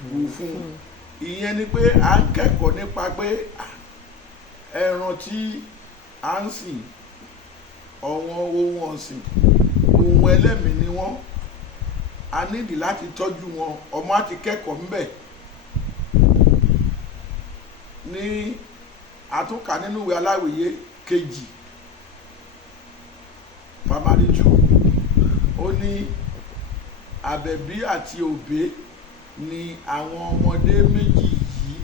bù fún un. Ìyẹn ni pé à ń kẹ́kọ̀ọ́ nípa pé ẹran tí à ń sìn ọ̀wọ́n ohun ọ̀sìn ohun ẹlẹ́mìí ni wọ́n, a nídìí láti tọ́jú wọn. Ọmọ á ti kẹ́kọ̀ọ́ ńbẹ̀ ní àtúnkà nínú ìwé Aláwìyé kejì primary 2 ó ní àbẹ̀bí àti òbé ni àwọn ọmọdé méjì yìí,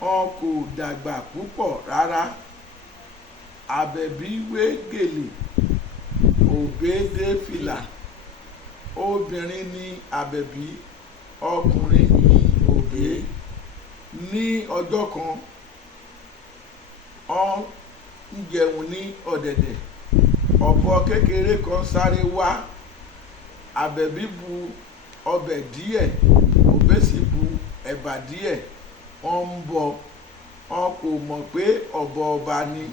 wọn kò dàgbà púpọ̀ rárá. Àbẹ̀bí wé gèlè, òbé dé fìlà. Obìnrin ni àbẹ̀bí, ọkùnrin ni òbé. Ní ọjọ́ kan wọ́n ń jẹun ní ọ̀dẹ̀dẹ̀, ọ̀bọ kékeré kan sáré wá. Àbẹ̀bí bu ọbẹ̀ díẹ̀, òbé sì bu ẹ̀bà díẹ̀. Wọ́n ń bọ, wọn kò mọ̀ pé ọ̀bọ ọba ni.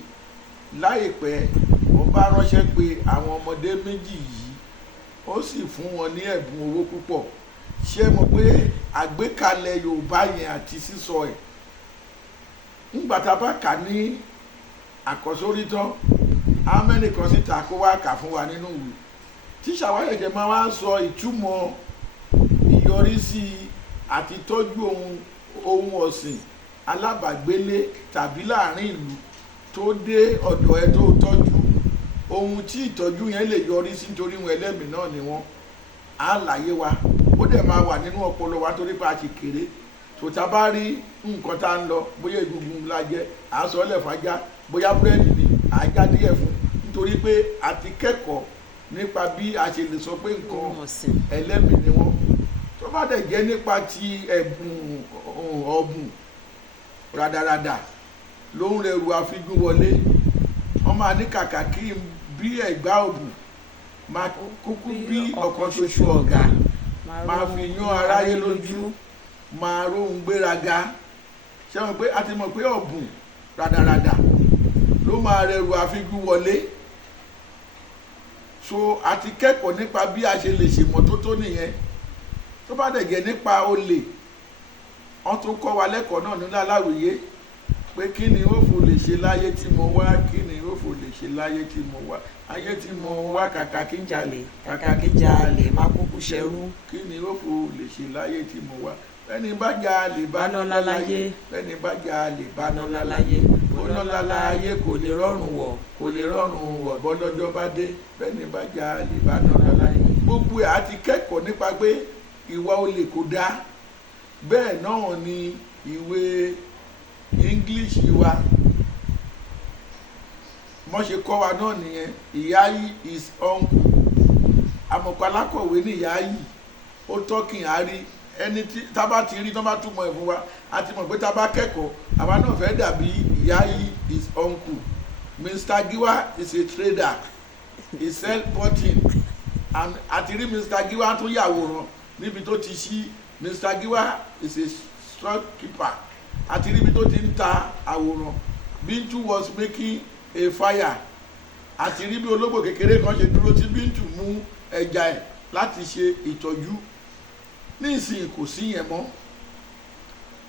Láìpẹ́ wọ́n bá ránṣẹ́ pé àwọn ọmọdé méjì yìí, ó sì fún wọn ní ẹ̀bùn owó púpọ̀. Ṣé mo pé àgbékalẹ̀ Yorùbá yẹn àti sísọ ẹ̀ nígbà tá a bá kà ní àkọ́sórí tán, amẹ́nì kan síta kó wá kà fún wa nínú ìwé. Tíṣà wa ṣẹ̀ṣẹ̀ máa wá sọ ìtumọ̀ ìyọrísí àti tọ́jú ohun ọ̀sìn alábàgbélé tàbí láàrin ìlú tó dé ọ̀dọ̀ ẹ tó tọ́jú. Ohun tí ìtọ́jú yẹn lè yọrí sí nítorí wọn ẹlẹ́mìí náà ni wọ́n á láyé wa. Ó dẹ̀ máa wà nínú ọpọlọ wa torí pé a ti kéré. Tòtá bá rí nǹkan tá ń lọ, bóyá egungun la jẹ, à ń sọ ọ́lẹ̀ fàájá, bóyá búrẹ́dì ni à ń já díẹ̀ fún, nítorí pé a ti kẹ́kọ̀ọ́ nípa bí a ṣe lè sọ pé nǹkan ẹlẹ́mìí ni wọ́n. Tó bá dẹ̀ jẹ́ nípa ti ẹ̀bùn ọ̀bùn rádaràdà ló ń rẹrù àfigún wọlé. Wọ́n máa ní kàkà kí n bí ẹ̀gbá ọ̀bùn máa kúkú bí ọ̀kan ṣoṣo ọ̀gá, máa fi yán aráyé lójú, máa róhun gbéraga. Ṣé wọn pé a ti mọ̀ pé ọ̀bùn rádaràdà ló máa rẹrù àfigún wọlé. So a ti kẹ́kọ̀ọ́ nípa bí a ṣe lè ṣèmọ́tótó nìyẹn. Tó bá dẹ̀ jẹ́ nípa olè, wọ́n tún kọ́ wa lẹ́kọ̀ọ́ náà nínú Aláwìyé pé kí ni ó fò lè ṣe láyé tí mo wá, kí ni ó fò lè ṣe láyé tí mo wá. Ayé tí mo wá kàkà kí n jalè, kàkà kí n jalè má kúkú ṣẹrú. Kí ni ó fò lè ṣe láyé tí mo wá. Bẹ́ẹ̀ni bá jalè bá nọ́lá láyé, bẹ́ẹ̀ni bá jalè bá nọ́lá láyé. Ó nọ́lá láyé kò lè rọrùn wọ̀, kò lè rọrùn wọ̀ bọ́lọ́jọ́ bá dé. Bẹ́ẹ̀ni bá jalè bá nọ́lá láyé. Gbogbo ẹ̀ a ti kẹ́kọ̀ọ́ nípa pé ìwà olè kò dáa. Bẹ́ẹ̀ náà ni ìwé English wa wọ́n ṣe kọ́ wa náà nìyẹn. Ìyáyí is uncle. Àmọ̀pá alákọ̀wé ní ìyáyí, ó tọ́kìn àárí. Ẹni tí tá bá ti rí tán bá túmọ̀ ẹ̀ fún wa, a ti mọ̀ pé tá bá kẹ́kọ̀ọ́ àwa náà fẹ́ dàbí ìyáyí is uncle. Mr. Giwa is a trader, he sell button. Àti rí Mr. Giwa tó yàwòrán níbi tó ti ṣí. Mr. Giwa is a storekeeper. Àti rí ibi tó ti ń ta àwòrán. Bintu was making a fire. Àti rí bí ológbò kékeré kan ṣe dúró tí Bintu mú ẹja ẹ̀ láti ṣe ìtọ́jú. Ní ìsìn kò sí yẹn mọ́.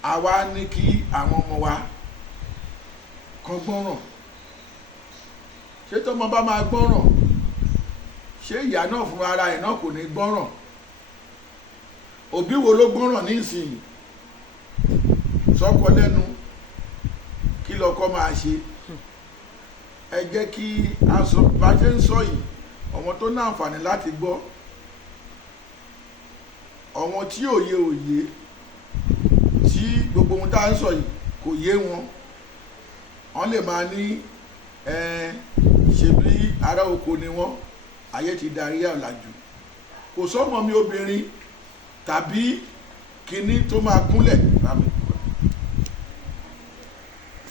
Àwa ní kí àwọn ọmọ wa kan gbọ́ràn. Ṣé tọ́mọ bá máa gbọ́ràn, ṣé ìyá náà fún ara ẹ̀ náà kò ní gbọ́ràn? Òbí wo ló gbọ́ràn ní ìsìn? Sọ́kọ lẹ́nu, kí lọ́kọ máa ṣe? Ẹ jẹ́ kí a sọ bá ṣe ń sọ yìí, ọmọ tó ní àǹfààní láti gbọ́, ọmọ tí òye tí gbogbo ohun tá à ń sọ yìí kò yé wọn, wọ́n lè máa ní ṣe bí ará oko ni wọ́n, ayé ti darí ọ̀làjú. Kò sọ́mọ mi obìnrin tàbí kinní tó máa kúnlẹ̀